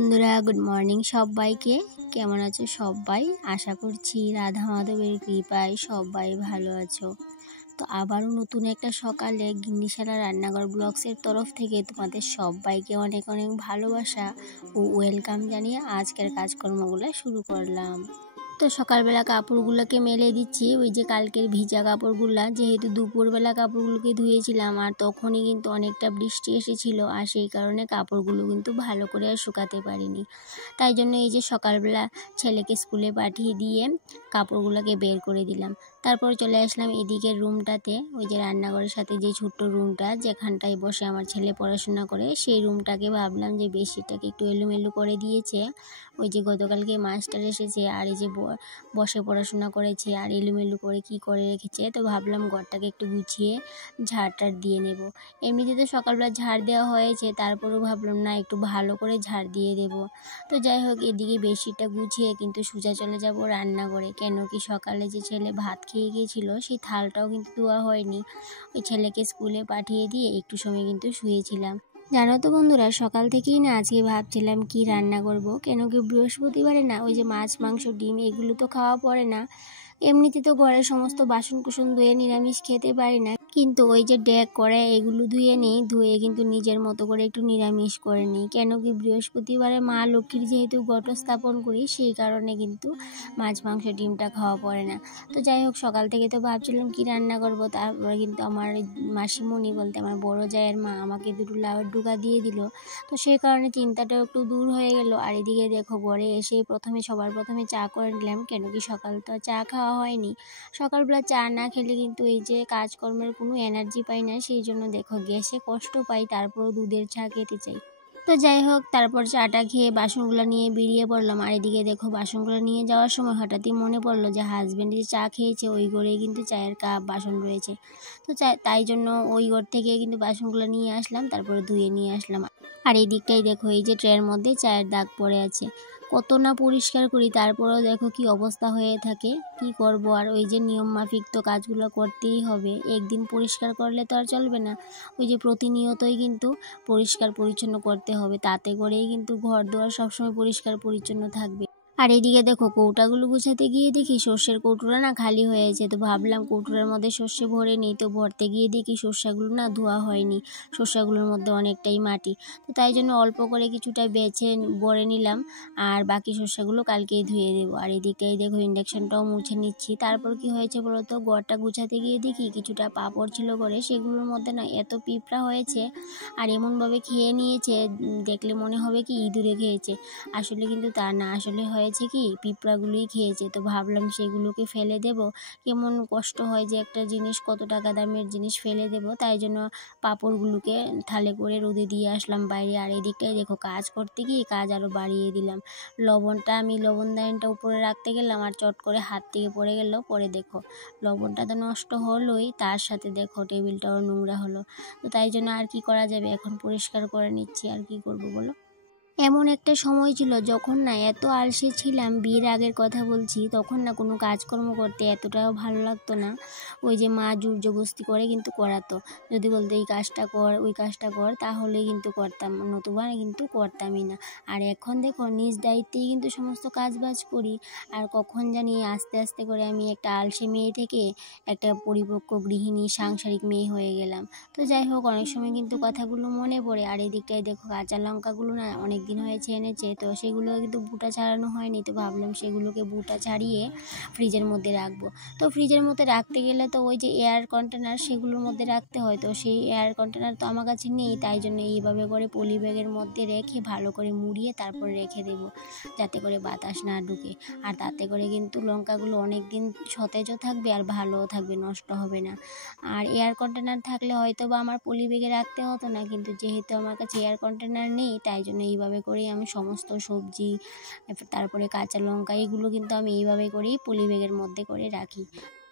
বন্ধুরা, good morning সবাইকে। কেমন আছো সবাই? আশা করছি রাধা মাধবের কৃপায় সবাই ভালো আছো। তো আবারও নতুন একটা সকালে গিন্নিশালা রান্নাঘর ব্লগসের তরফ থেকে তোমাদের সবাইকে অনেক অনেক ভালোবাসা ও ওয়েলকাম জানিয়ে আজকের কাজকর্মগুলো শুরু করলাম। তো সকালবেলা কাপড়গুলোকে মেলে দিচ্ছি, ওই যে কালকের ভিজা কাপড়গুলা, যেহেতু দুপুরবেলা কাপড়গুলোকে ধুয়েছিলাম আর তখনই কিন্তু অনেকটা বৃষ্টি এসেছিল, আর সেই কারণে কাপড়গুলো কিন্তু ভালো করে আর শুকাতে পারিনি। তাই জন্য এই যে সকালবেলা ছেলেকে স্কুলে পাঠিয়ে দিয়ে কাপড়গুলোকে বের করে দিলাম। তারপর চলে আসলাম এদিকের রুমটাতে, ওই যে রান্নাঘরের সাথে যে ছোট্ট রুমটা যেখানটায় বসে আমার ছেলে পড়াশোনা করে, সেই রুমটাকে ভাবলাম যে বেডশিটটাকে একটু এলোমেলো করে দিয়েছে। ওই যে গতকালকে মাস্টার এসেছে আর এই যে বসে পড়াশোনা করেছে আর এলোমেলো করে কি করে রেখেছে, তো ভাবলাম ঘরটাকে একটু গুছিয়ে ঝাড় দিয়ে নেব। এমনিতে তো সকালবেলা ঝাড় দেওয়া হয়েছে, তারপরেও ভাবলাম না একটু ভালো করে ঝাড় দিয়ে দেব। তো যাই হোক, এদিকে বেডশিটটা গুছিয়ে কিন্তু সোজা চলে যাব রান্নাঘরে। কেন কি সকালে যে ছেলে ভাত খেয়ে গিয়েছিল সেই থালটাও কিন্তু ধোয়া হয়নি। ওই ছেলেকে স্কুলে পাঠিয়ে দিয়ে একটু সময় কিন্তু শুয়েছিলাম। জানো তো বন্ধুরা, সকাল থেকেই না আজকে ভাবছিলাম কি রান্না করব। কেন কি বৃহস্পতিবারে না ওই যে মাছ মাংস ডিম এগুলো তো খাওয়া পড়ে না। এমনিতে তো ঘরের সমস্ত বাসন কুসন ধুয়ে নিরামিষ খেতে পারি না, কিন্তু ওই যে ডেক কড়াই এগুলো ধুয়ে নিই, ধুয়ে কিন্তু নিজের মতো করে একটু নিরামিষ করে নিই। কেন কি বৃহস্পতিবারে মা লক্ষ্মীর যেহেতু ঘট স্থাপন করি, সেই কারণে কিন্তু মাছ মাংস ডিমটা খাওয়া পড়ে না। তো যাই হোক, সকাল থেকে তো ভাবছিলাম কি রান্না করব, তারপরে কিন্তু আমার মাসিমণি বলতে আমার বড় জায়ের মা আমাকে দুটো লাউয়ের ডুকা দিয়ে দিল। তো সেই কারণে চিন্তাটাও একটু দূর হয়ে গেল। আর এদিকে দেখো, ঘরে এসে সবার প্রথমে চা করে নিলাম। কেন কি সকাল তো চা খাওয়া হয়নি। সকালবেলা চা না খেলে কিন্তু এই যে কাজকর্মের কোনো এনার্জি পাই না, সেই জন্য দেখো গ্যাসে কষ্ট পাই, তারপরও দুধের চা খেতে চাই। তো যাই হোক, তারপর চাটা খেয়ে বাসনগুলো নিয়ে বেরিয়ে পড়লাম। আর এদিকে দেখো, বাসনগুলো নিয়ে যাওয়ার সময় হঠাৎই মনে পড়লো যে হাজব্যান্ড যে চা খেয়েছে ওই ঘরে কিন্তু চায়ের কাপ বাসন রয়েছে। তো তাই জন্য ওই ঘর থেকে কিন্তু বাসনগুলো নিয়ে আসলাম, তারপরে ধুয়ে নিয়ে আসলাম। আর এই দিকটাই দেখো, এই যে ট্রের মধ্যে চায়ের দাগ পড়ে আছে। কত না পরিষ্কার করি, তারপরেও দেখো কি অবস্থা হয়ে থাকে। কি করব আর, ওই যে নিয়ম মাফিক তো কাজগুলো করতেই হবে। একদিন পরিষ্কার করলে তো আর চলবে না, ওই যে প্রতিনিয়তই কিন্তু পরিষ্কার পরিচ্ছন্ন করতে হবে, তাতে করেই কিন্তু ঘর দুয়ার সবসময় পরিষ্কার পরিচ্ছন্ন থাকবে। আর এদিকে দেখো, কৌটাগুলো গুছাতে গিয়ে দেখি সর্ষের কৌটোটা না খালি হয়েছে। তো ভাবলাম কৌটোর মধ্যে সর্ষে ভরে নিই, তো ভরতে গিয়ে দেখি সর্ষাগুলো না ধোয়া হয়নি, সর্ষাগুলোর মধ্যে অনেকটাই মাটি। তো তাই জন্য অল্প করে কিছুটা বেছে ভরে নিলাম, আর বাকি সর্ষাগুলো কালকেই ধুয়ে দেবো। আর এদিকেই দেখো, ইন্ডাকশনটাও মুছে নিচ্ছি। তারপর কি হয়েছে বলো তো, ঘরটা গুছাতে গিয়ে দেখি কিছুটা পাঁপড় ছিল ঘরে, সেগুলোর মধ্যে না এত পিঁপড়া হয়েছে আর এমনভাবে খেয়ে নিয়েছে, দেখলে মনে হবে কি ইঁদুরে খেয়েছে। আসলে কিন্তু তা না, আসলে হয়েছে কি পিঁপড়াগুলোই খেয়েছে। তো ভাবলাম সেগুলোকে ফেলে দেব, কেমন কষ্ট হয় যে একটা জিনিস, কত টাকা দামের জিনিস ফেলে দেব। তাই জন্য পাঁপড়গুলোকে থালে করে রোদে দিয়ে আসলাম বাইরে। আর এদিকটাই দেখো, কাজ করতে গিয়ে কাজ আরও বাড়িয়ে দিলাম। আমি লবণ দাইনটা উপরে রাখতে গেলাম আর চট করে হাত থেকে পড়ে গেল। পরে দেখো লবণটা তো নষ্ট হলোই, তার সাথে দেখো টেবিলটাও নোংরা হলো। তো তাই জন্য আর কি করা যাবে, এখন পরিষ্কার করে নিচ্ছি। আর কি করব বলো। এমন একটা সময় ছিল যখন না এত আলসে ছিলাম, বিয়ের আগের কথা বলছি, তখন না কোনো কাজকর্ম করতে এতটাও ভালো লাগতো না। ওই যে মা জোর জবরদস্তি করে কিন্তু করাতো, যদি বলতো এই কাজটা কর ওই কাজটা কর তাহলেই কিন্তু করতাম, নতুবা কিন্তু করতামই না। আর এখন দেখো নিজ দায়িত্বেই কিন্তু সমস্ত কাজ বাজ করি। আর কখন জানি আস্তে আস্তে করে আমি একটা আলসে মেয়ে থেকে একটা পরিপক্ক গৃহিণী সাংসারিক মেয়ে হয়ে গেলাম। তো যাই হোক, অনেক সময় কিন্তু কথাগুলো মনে পড়ে। আর এই দিকটায় দেখো, কাঁচা লঙ্কাগুলো না অনেক দিন হয়েছে এনেছে, তো সেগুলো কিন্তু বুটা ছাড়ানো হয়নি। তো ভাবলাম সেগুলোকে বুটা ছাড়িয়ে ফ্রিজের মধ্যে রাখবো। তো ফ্রিজের মধ্যে রাখতে গেলে তো ওই যে এয়ার কন্টেনার সেগুলোর মধ্যে রাখতে হয়, তো সেই এয়ার কন্টেনার তো আমার কাছে নেই। তাই জন্য এইভাবে করে পলি ব্যাগের মধ্যে রেখে ভালো করে মুড়িয়ে তারপর রেখে দেবো, যাতে করে বাতাস না ঢুকে। আর তাতে করে কিন্তু লঙ্কাগুলো অনেক দিন সতেজও থাকবে আর ভালোও থাকবে, নষ্ট হবে না। আর এয়ার কন্টেনার থাকলে হয়তো বা আমার পলি ব্যাগে রাখতে হতো না, কিন্তু যেহেতু আমার কাছে এয়ার কন্টেনার নেই, তাই জন্য এইভাবে করেই আমি সমস্ত সবজি, তারপরে কাঁচা লঙ্কা, এগুলো কিন্তু আমি এইভাবে করেই পলি ব্যাগের মধ্যে করে রাখি।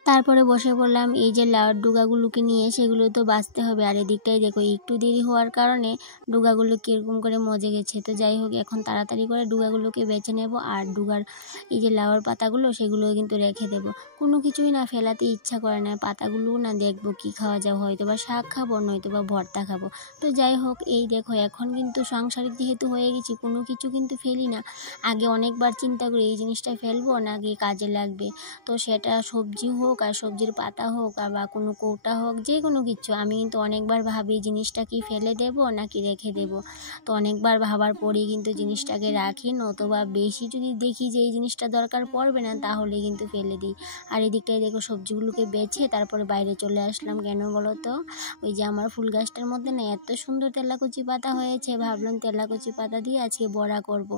তারপরে বসে পড়লাম এই যে লাউর ডুগাগুলোকে নিয়ে, সেগুলো তো বাছতে হবে। আর এদিকটাই দেখো একটু দেরি হওয়ার কারণে ডুগাগুলো কীরকম করে মজে গেছে। তো যাই হোক, এখন তাড়াতাড়ি করে ডুগাগুলোকে বেছে নেব, আর ডুগার এই যে লাউর পাতাগুলো সেগুলো কিন্তু রেখে দেব। কোনো কিছুই না ফেলাতে ইচ্ছা করে না, পাতাগুলোও না দেখবো কি খাওয়া যাবে, হয়তো বা শাক খাবো, নয়তো বা ভর্তা খাবো। তো যাই হোক, এই দেখো এখন কিন্তু সংসারিক যেহেতু হয়ে গেছি, কোনো কিছু কিন্তু ফেলি না। আগে অনেকবার চিন্তা করি এই জিনিসটা ফেলবো নাকি কাজে লাগবে। তো সেটা সবজি হোক আর সবজির পাতা হোক বা কোনো কৌটা হোক, যে কোনো কিছু, আমি কিন্তু অনেকবার ভাবি জিনিসটা কি ফেলে দেব নাকি রেখে দেব। তো অনেকবার ভাবার পরেই কিন্তু জিনিসটাকে রাখি, নতুবা বেশি যদি দেখি যে এই জিনিসটা দরকার পড়বে না তাহলে কিন্তু ফেলে দিই। আর এদিকটায় দেখো সবজিগুলোকে বেছে তারপরে বাইরে চলে আসলাম। কেন বলো তো, ওই যে আমার ফুল গাছটার মধ্যে না এত সুন্দর তেলাকুচি পাতা হয়েছে, ভাবলাম তেলাকুচি পাতা দিয়ে আজকে বড়া করব,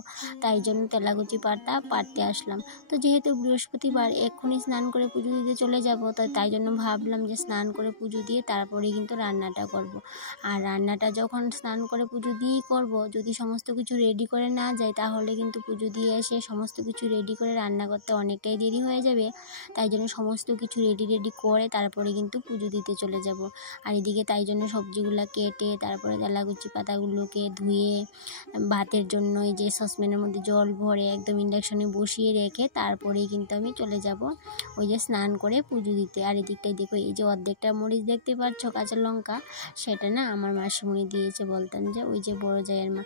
তাই জন্য তেলাকুচি পাতা পাড়তে আসলাম। তো যেহেতু বৃহস্পতিবার এক্ষুনি স্নান করে পুজো দিতে চলে যাব, তো তাই জন্য ভাবলাম যে স্নান করে পুজো দিয়ে তারপরে কিন্তু রান্নাটা করব। আর রান্নাটা যখন স্নান করে পুজো দিয়েই করব, যদি সমস্ত কিছু রেডি করে না যাই তাহলে কিন্তু পুজো দিয়ে এসে সমস্ত কিছু রেডি করে রান্না করতে অনেকটাই দেরি হয়ে যাবে। তাই জন্য সমস্ত কিছু রেডি করে তারপরে কিন্তু পুজো দিতে চলে যাব। আর এদিকে তাই জন্য সবজিগুলো কেটে তারপরে তেলাকুচি পাতাগুলোকে ধুয়ে ভাতের জন্য এই যে সসপ্যানের মধ্যে জল ভরে একদম ইন্ডাকশনে বসিয়ে রেখে তারপরেই কিন্তু আমি চলে যাব ওই যে স্নান করে পুজো দিতে। আর এদিকটাই দেখো এই যে অর্ধেকটা মরিচ দেখতে পাচ্ছ, কাঁচা লঙ্কা, সেটা না আমার মাসিমণি দিয়েছে, বলতাম যে ওই যে বড় জায়ের মা।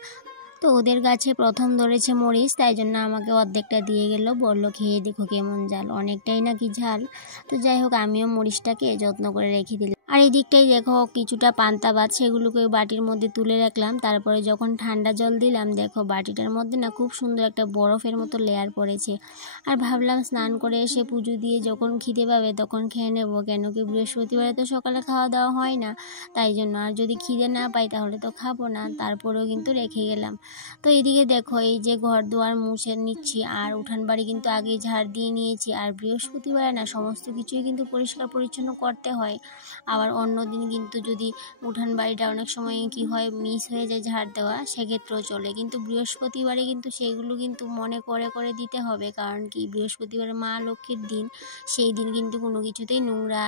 তো ওদের গাছে প্রথম ধরেছে মরিচ, তাই জন্য আমাকে অর্ধেকটা দিয়ে গেল, বললো খেয়ে দেখো কেমন ঝাল, অনেকটাই নাকি ঝাল। তো যাই হোক, আমিও মরিচটাকে যত্ন করে রেখে দিলাম। আর এই দিকটাই দেখো কিছুটা পান্তা ভাত, সেগুলোকে বাটির মধ্যে তুলে রাখলাম। তারপরে যখন ঠান্ডা জল দিলাম, দেখো বাটিটার মধ্যে না খুব সুন্দর একটা বরফের মতো লেয়ার পড়েছে। আর ভাবলাম স্নান করে এসে পুজো দিয়ে যখন খিদে পাবে তখন খেয়ে নেবো, কেন কি বৃহস্পতিবারে তো সকালে খাওয়া দাওয়া হয় না, তাই জন্য। আর যদি খিদে না পাই তাহলে তো খাবো না, তারপরেও কিন্তু রেখে গেলাম। তো এদিকে দেখো এই যে ঘর দুয়ার মুছে নিচ্ছি, আর উঠান বাড়ি কিন্তু আগেই ঝাড় দিয়ে নিয়েছি। আর বৃহস্পতিবারে না সমস্ত কিছুই কিন্তু পরিষ্কার পরিচ্ছন্ন করতে হয়। আবার অন্য দিন কিন্তু যদি উঠান বাড়িটা অনেক সময় কি হয় মিস হয়ে যায় ঝাড় দেওয়া, সেক্ষেত্রেও চলে, কিন্তু বৃহস্পতিবারে কিন্তু সেইগুলো কিন্তু মনে করে করে দিতে হবে। কারণ কি বৃহস্পতিবারে মা লক্ষ্মীর দিন, সেই দিন কিন্তু কোনো কিছুতেই নোংরা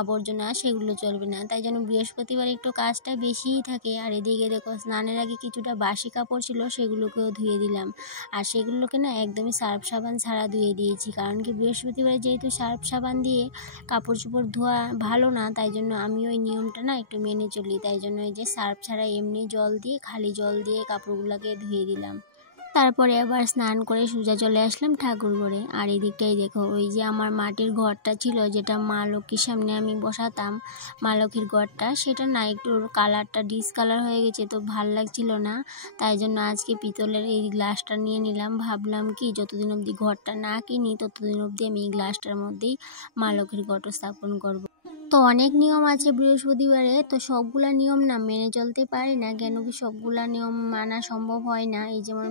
আবর্জনা সেগুলো চলবে না, তাই জন্য বৃহস্পতিবার একটু কাজটা বেশিই থাকে। আর এদিকে দেখো স্নানের আগে কিছুটা বাসি কাপড় ছিল, সেগুলোকেও ধুয়ে দিলাম। আর সেগুলোকে না একদমই সার্ফ সাবান ছাড়া ধুয়ে দিয়েছি, কারণ কি বৃহস্পতিবারে যেহেতু সার্ফ সাবান দিয়ে কাপড় চোপড় ধোয়া ভালো না, তাই জন্য আমি ওই নিয়মটা না একটু মেনে চলি। তাই জন্য এই যে সার্ফ ছাড়া এমনি জল দিয়ে, খালি জল দিয়ে কাপড়গুলোকে ধুয়ে দিলাম। তারপরে আবার স্নান করে সোজা চলে আসলাম ঠাকুর ঘরে। আর এদিকটাই দেখো ওই যে আমার মাটির ঘরটা ছিল, যেটা মা লক্ষ্মীর সামনে আমি বসাতাম, মা লক্ষ্মীর ঘরটা, সেটা না একটু কালারটা ডিসকালার হয়ে গেছে, তো ভাল লাগছিল না। তাই জন্য আজকে পিতলের এই গ্লাসটা নিয়ে নিলাম। ভাবলাম কি যতদিন অবধি ঘরটা না কিনি ততদিন অবধি আমি এই গ্লাসটার মধ্যেই মা লক্ষ্মীর ঘরটা স্থাপন করব। তো অনেক নিয়ম আছে বৃহস্পতিবারে, তো সবগুলা নিয়ম না মেনে চলতে পারি না, কেন কি সবগুলা নিয়ম মানা সম্ভব হয় না। এই যেমন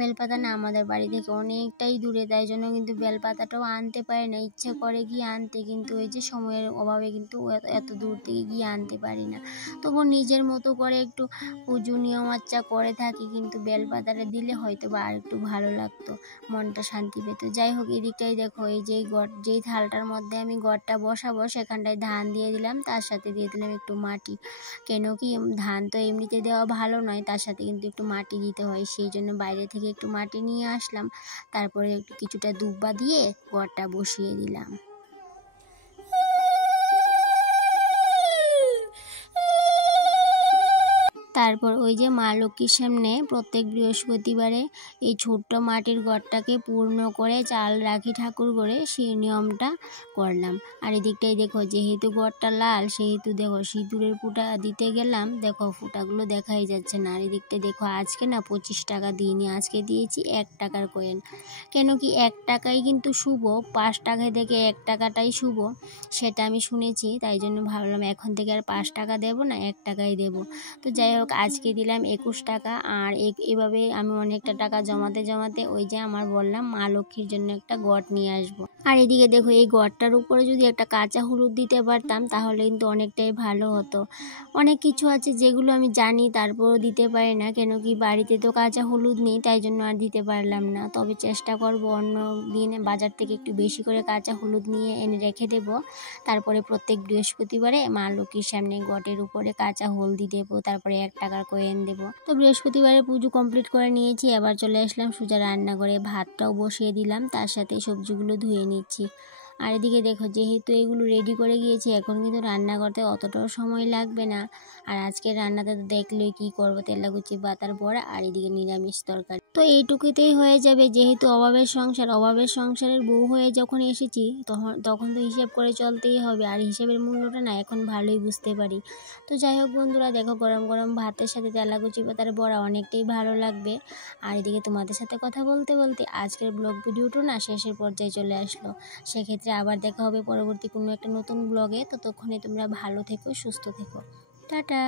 বেলপাতা না আমাদের বাড়ি থেকে অনেকটাই দূরে, তাই জন্য কিন্তু বেলপাতাটাও আনতে পারি না। ইচ্ছে করে গিয়ে আনতে, কিন্তু ওই যে সময়ের অভাবে কিন্তু এত দূর থেকে গিয়ে আনতে পারি না। তবু নিজের মতো করে একটু পুজো নিয়ম আচ্ছা করে থাকি, কিন্তু বেলপাতাটা দিলে হয়তো বা আর একটু ভালো লাগতো, মনটা শান্তি পেত। যাই হোক, এদিকটাই দেখো এই যেই থালটার মধ্যে আমি গড়টা বসাবো সেখানটায় ধান দিয়ে দিলাম, তার সাথে দিয়ে দিলাম একটু মাটি। কেন কি ধান তো এমনিতে দেওয়া ভালো নয়, তার সাথে কিন্তু একটু মাটি দিতে হয়, সেই জন্য বাইরে থেকে একটু মাটি নিয়ে আসলাম। তারপরে একটু কিছুটা দুব্বা দিয়ে গড়টা বসিয়ে দিলাম। তারপর ওই যে মা লক্ষ্মীর সামনে প্রত্যেক বৃহস্পতিবারে এই ছোট্ট মাটির ঘরটাকে পূর্ণ করে চাল রাখি ঠাকুর ঘরে, সেই নিয়মটা করলাম। আর এদিকটাই দেখো যেহেতু ঘরটা লাল, সেহেতু দেখো সিঁদুরের ফুটা দিতে গেলাম, দেখো ফুটাগুলো দেখাই যাচ্ছে না। আর এদিকটা দেখো আজকে না 25 টাকা দিইনি, আজকে দিয়েছি 1 টাকার কয়েন। কেন কি 1 টাকাই কিন্তু শুভ, 5 টাকা থেকে 1 টাকাটাই শুভ, সেটা আমি শুনেছি। তাই জন্য ভাবলাম এখন থেকে আর 5 টাকা দেবো না, 1 টাকাই দেবো। তো যাই হোক, হোক আজকে দিলাম 21 টাকা। আর এভাবে আমি অনেকটা টাকা জমাতে জমাতে ওই যে আমার বললাম মা লক্ষ্মীর জন্য একটা গড় নিয়ে আসবো। আর এদিকে দেখো এই গড়টার উপরে যদি একটা কাঁচা হলুদ দিতে পারতাম তাহলে কিন্তু অনেকটাই ভালো হতো। অনেক কিছু আছে যেগুলো আমি জানি তারপরও দিতে পারি না, কেন কি বাড়িতে তো কাঁচা হলুদ নেই, তাই জন্য আর দিতে পারলাম না। তবে চেষ্টা করব অন্য দিন বাজার থেকে একটু বেশি করে কাঁচা হলুদ নিয়ে এনে রেখে দেব। তারপরে প্রত্যেক বৃহস্পতিবারে মা লক্ষ্মীর সামনে গটের উপরে কাঁচা হলদি দেবো, তারপরে 1 টাকার কয়েন দেবো। তো বৃহস্পতিবারে পুজো কমপ্লিট করে নিয়েছি, এবার চলে আসলাম সোজা রান্নাঘরে। ভাতটাও বসিয়ে দিলাম, তার সাথে সবজিগুলো ধুয়ে নিচ্ছি। আর এদিকে দেখো যেহেতু এগুলো রেডি করে গিয়েছি, এখন কিন্তু রান্না করতে অতটাও সময় লাগবে না। আর আজকের রান্নাতে তো দেখলেই কি করবো, তেলাকুচি পাতার বড়া আর এদিকে নিরামিষ তরকারি। তো এইটুকুতেই হয়ে যাবে, যেহেতু অভাবের সংসারের বউ হয়ে যখন এসেছি তখন তো হিসেব করে চলতেই হবে। আর হিসেবের মূল্যটা না এখন ভালোই বুঝতে পারি। তো যাই হোক বন্ধুরা, দেখো গরম গরম ভাতের সাথে তেলাকুচি পাতার বড়া অনেকটাই ভালো লাগবে। আর এদিকে তোমাদের সাথে কথা বলতে বলতে আজকের ব্লগ ভিডিওটা না শেষের পর্যায়ে চলে আসলো। সেক্ষেত্রে আবার দেখা হবে পরবর্তী কোনো একটা নতুন ব্লগে। ততক্ষণে তোমরা ভালো থেকো, সুস্থ থেকো। টাটা।